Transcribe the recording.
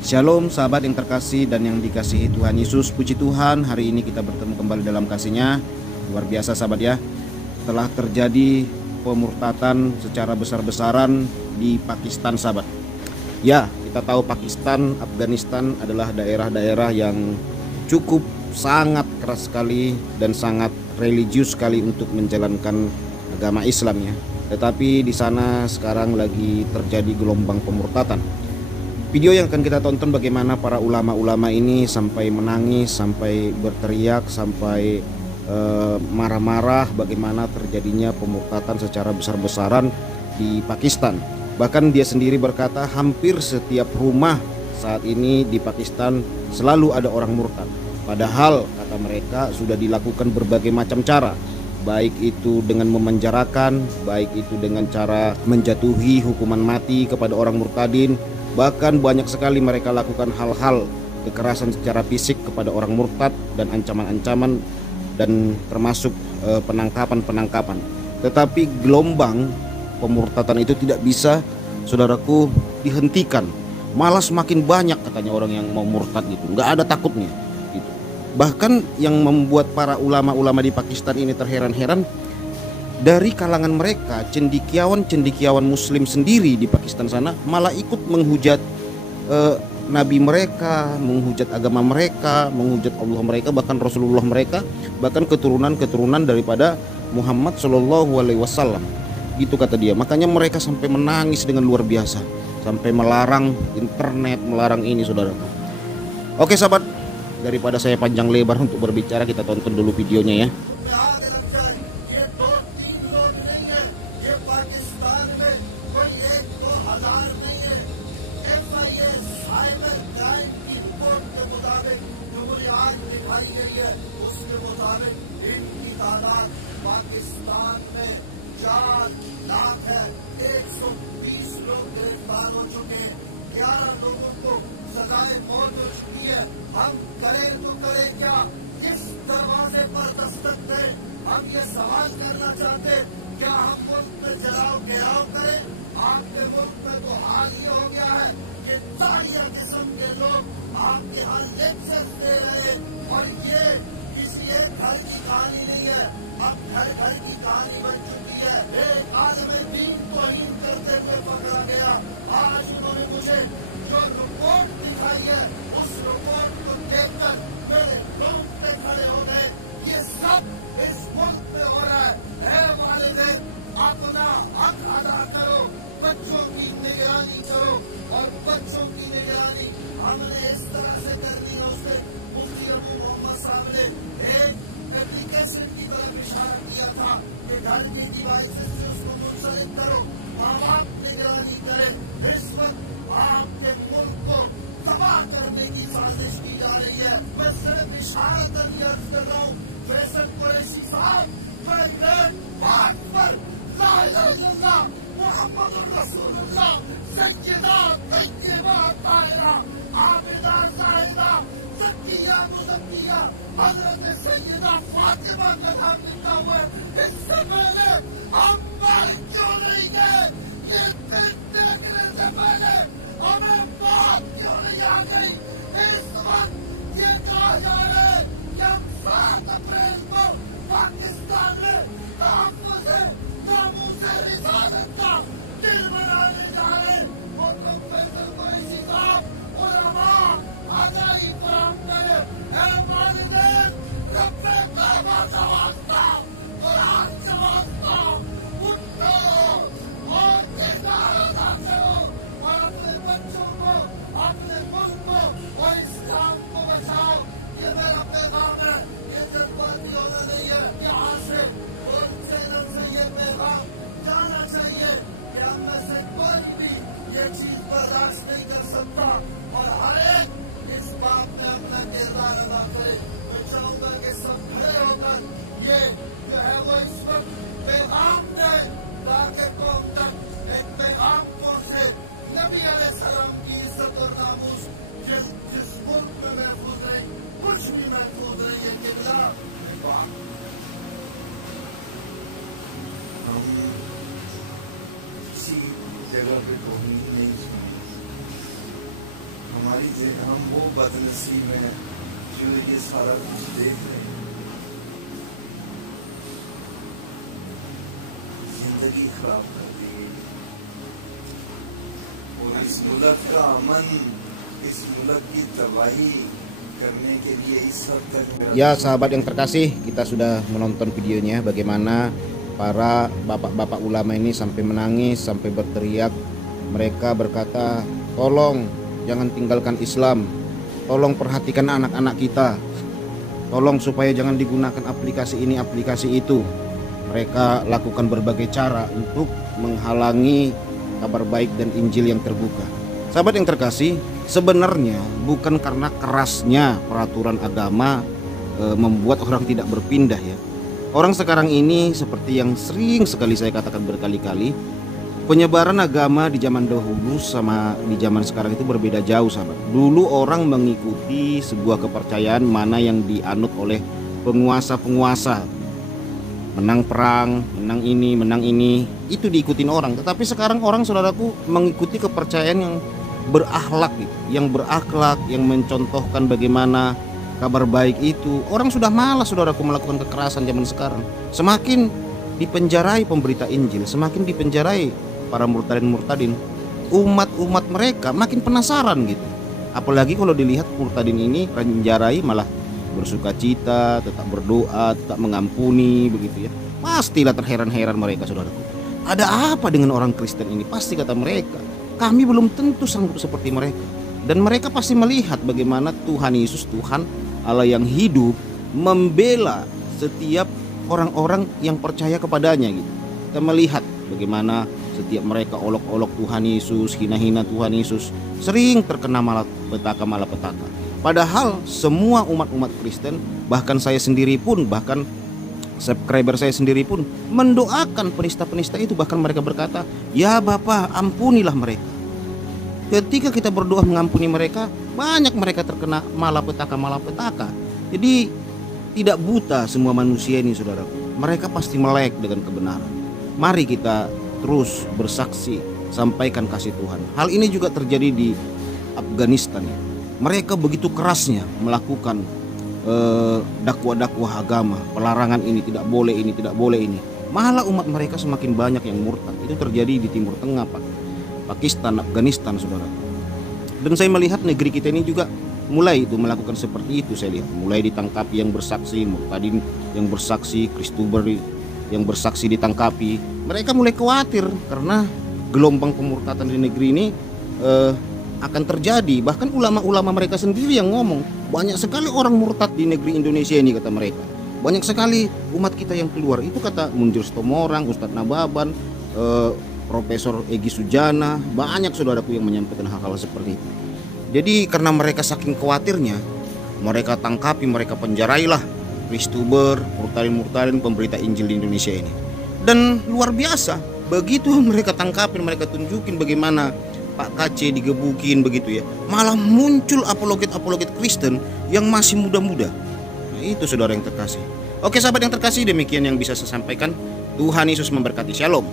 Shalom sahabat yang terkasih dan yang dikasihi Tuhan Yesus. Puji Tuhan, hari ini kita bertemu kembali dalam kasih-Nya. Luar biasa sahabat ya. Telah terjadi pemurtatan secara besar-besaran di Pakistan sahabat. Ya, kita tahu Pakistan, Afghanistan adalah daerah-daerah yang cukup sangat keras sekali dan sangat religius sekali untuk menjalankan agama Islam ya. Tetapi di sana sekarang lagi terjadi gelombang pemurtatan. Video yang akan kita tonton bagaimana para ulama-ulama ini sampai menangis, sampai berteriak, sampai marah-marah bagaimana terjadinya pemurtatan secara besar-besaran di Pakistan. Bahkan dia sendiri berkata hampir setiap rumah saat ini di Pakistan selalu ada orang murtad. Padahal kata mereka sudah dilakukan berbagai macam cara, baik itu dengan memenjarakan, baik itu dengan cara menjatuhi hukuman mati kepada orang murtadin. Bahkan banyak sekali mereka lakukan hal-hal kekerasan secara fisik kepada orang murtad dan ancaman-ancaman dan termasuk penangkapan-penangkapan. Tetapi gelombang pemurtatan itu tidak bisa, saudaraku, dihentikan. Malah semakin banyak katanya orang yang mau murtad gitu, nggak ada takutnya gitu. Bahkan yang membuat para ulama-ulama di Pakistan ini terheran-heran, dari kalangan mereka cendekiawan muslim sendiri di Pakistan sana malah ikut menghujat nabi mereka, menghujat agama mereka, menghujat Allah mereka, bahkan Rasulullah mereka, bahkan keturunan-keturunan daripada Muhammad Shallallahu Alaihi Wasallam. Gitu kata dia. Makanya mereka sampai menangis dengan luar biasa, sampai melarang internet, melarang ini, saudara. Oke sahabat, daripada saya panjang lebar untuk berbicara, kita tonton dulu videonya ya. Pakistan में 4,120 लोग गिरफ्तार हो चुके हैं, 11 लोगों को सजाए मौत हो चुकी है। हम करें तो करें क्या? इस दरवाजे पर दस्तक करें। हम ये सवाल करना चाहते, क्या हम मुल्क में जलाओ घेराव करें? आपके मुल्क में तो हाल ये हो गया है कि ताहिया किस्म के लोग आपके यहाँ लेक्चर दे रहे, और ये किसी एक घर की कहानी नहीं है, अब घर घर की कहानी बन चुकी है। एक आदमी दीन तौहीन करते हुए पकड़ा गया। आज उन्होंने मुझे जो रिपोर्ट दिखाई है, उस रिपोर्ट को देखकर मेरे लोग पे खड़े हो गए। ये सब इस वक्त में हो रहा है। वालिदैन, अपना हक अदा करो, बच्चों की निगरानी करो, और बच्चों की निगरानी हमने इस तरह से कर दी है। उसने मुफ्ती अबू मोहम्मद साहब ने एक एप्लीकेशन की तरफ इशारा किया था कि घर की डिवाइसेस से उसको मुंसलिक करो, माँ बाप निगरानी करें। इस वक्त आपके मुल्क को तबाह करने की साजिश की जा रही है। मैं सिर्फ इशारा कर कर रहा हूँ, फैसल कुरैशी साहब, मैं बात पर ला इलाहा इल्लल्लाह मुहम्मदुर रसूलुल्लाह सय्यदा तय्यबा ताहिरा आबिदा ज़ाहिदा ज़किया मुज़क्किया हज़रत सय्यदा फातिमा का नाम लिखा हुआ है। इससे पहले आप बाहर क्यों नहीं गए? ये दिन देखने से पहले हमें बात क्यों नहीं आ गई? इस वक्त ये कहा जा रहा है कि हम 7 अप्रैल को पाकिस्तान में नामूसे रिसालत का दिन मनाने जा रहे हैं। वो लोग फैसल कुरैशी साहब उलमा आगाही फराहम करें। वालिदैन, रब्बे काबा का वास्ता, कुरान का वास्ता, उठो और किरदार अदा करो, और अपने बच्चों को, अपने मुल्क को और इस्लाम को बचाओ। ये मेरा पैगाम है। ये जज्बाती होना नहीं है। यहाँ से ये पैगाम जाना चाहिए कि हम में से कोई भी ये चीज बर्दाश्त नहीं कर सकता, और हर एक इस बात में अपना किरदार अदा करे। मैं चाहूंगा कि सब खड़े होकर ये जो है वो इस वक्त पैगाम दे ताकि कौम तक एक पैगाम पहुंचे। नबी अलैहिस्सलाम की इज्जत और नामूस जिस मुल्क में महफूज रहे, कुछ भी महफूज रही है। किरदार किसी जगह पे तौहीन नहीं सुनी। हमारे हम वो बदनसीब हैं जो ये सारा कुछ देख रहे हैं। जिंदगी खराब कर दी और इस मुल्क का अमन, इस मुल्क की तबाही करने के लिए इस हद तक। Ya sahabat yang terkasih, kita sudah menonton videonya bagaimana para bapak-bapak ulama ini sampai menangis, sampai berteriak. Mereka berkata, tolong jangan tinggalkan Islam, tolong perhatikan anak-anak kita, tolong supaya jangan digunakan aplikasi ini aplikasi itu. Mereka lakukan berbagai cara untuk menghalangi kabar baik dan Injil yang terbuka. Sahabat yang terkasih, sebenarnya bukan karena kerasnya peraturan agama membuat orang tidak berpindah ya. Orang sekarang ini seperti yang sering sekali saya katakan berkali-kali, penyebaran agama di zaman dahulu sama di zaman sekarang itu berbeda jauh sahabat. Dulu orang mengikuti sebuah kepercayaan mana yang dianut oleh penguasa-penguasa. Menang perang, menang ini, itu diikutin orang. Tetapi sekarang orang, saudaraku, mengikuti kepercayaan yang berakhlak, yang berakhlak, yang mencontohkan bagaimana kabar baik itu. Orang sudah malas, saudaraku, melakukan kekerasan zaman sekarang. Semakin dipenjarai pemberita Injil, semakin dipenjarai para murtadin-murtadin, umat-umat mereka makin penasaran gitu. Apalagi kalau dilihat murtadin ini penjarai malah bersuka cita, tetap berdoa, tetap mengampuni begitu ya. Pastilah terheran-heran mereka, saudaraku. Ada apa dengan orang Kristen ini? Pasti kata mereka, kami belum tentu sanggup seperti mereka. Dan mereka pasti melihat bagaimana Tuhan Yesus, Tuhan Allah yang hidup, membela setiap orang-orang yang percaya kepadanya gitu. Kita melihat bagaimana setiap mereka olok-olok Tuhan Yesus, hina-hina Tuhan Yesus, sering terkena malapetaka. Padahal semua umat-umat Kristen, bahkan saya sendiri pun, bahkan subscriber saya sendiri pun mendoakan penista-penista itu. Bahkan mereka berkata, ya Bapak, ampunilah mereka. Ketika kita berdoa mengampuni mereka, banyak mereka terkena malapetaka. Jadi tidak buta semua manusia ini, saudaraku. Mereka pasti melek dengan kebenaran. Mari kita terus bersaksi, sampaikan kasih Tuhan. Hal ini juga terjadi di Afghanistan ya. Mereka begitu kerasnya melakukan dakwah-dakwah agama, pelarangan ini tidak boleh, ini tidak boleh ini. Malah umat mereka semakin banyak yang murtad. Itu terjadi di Timur Tengah, Pakistan, Afghanistan, saudara. Dan saya melihat negeri kita ini juga mulai itu melakukan seperti itu. Saya lihat mulai ditangkapi yang bersaksi, murtadin yang bersaksi, Kristuber yang bersaksi ditangkapi. Mereka mulai khawatir karena gelombang pemurtatan di negeri ini akan terjadi. Bahkan ulama-ulama mereka sendiri yang ngomong, banyak sekali orang murtad di negeri Indonesia ini, kata mereka. Banyak sekali umat kita yang keluar. Itu kata Munjir Stomorang, Ustadz Nababan, Profesor Egy Sujana. Banyak saudaraku yang menyampaikan hal-hal seperti itu. Jadi karena mereka saking khawatirnya, mereka tangkapi, mereka penjarailah Kristuber, murtadin-murtadin pemberita Injil di Indonesia ini. Dan luar biasa, begitu mereka tangkapin, mereka tunjukin bagaimana Pak KC digebukin begitu ya, malah muncul apologet-apologet Kristen yang masih muda-muda. Nah, itu saudara yang terkasih. Oke sahabat yang terkasih, demikian yang bisa saya sampaikan. Tuhan Yesus memberkati. Shalom.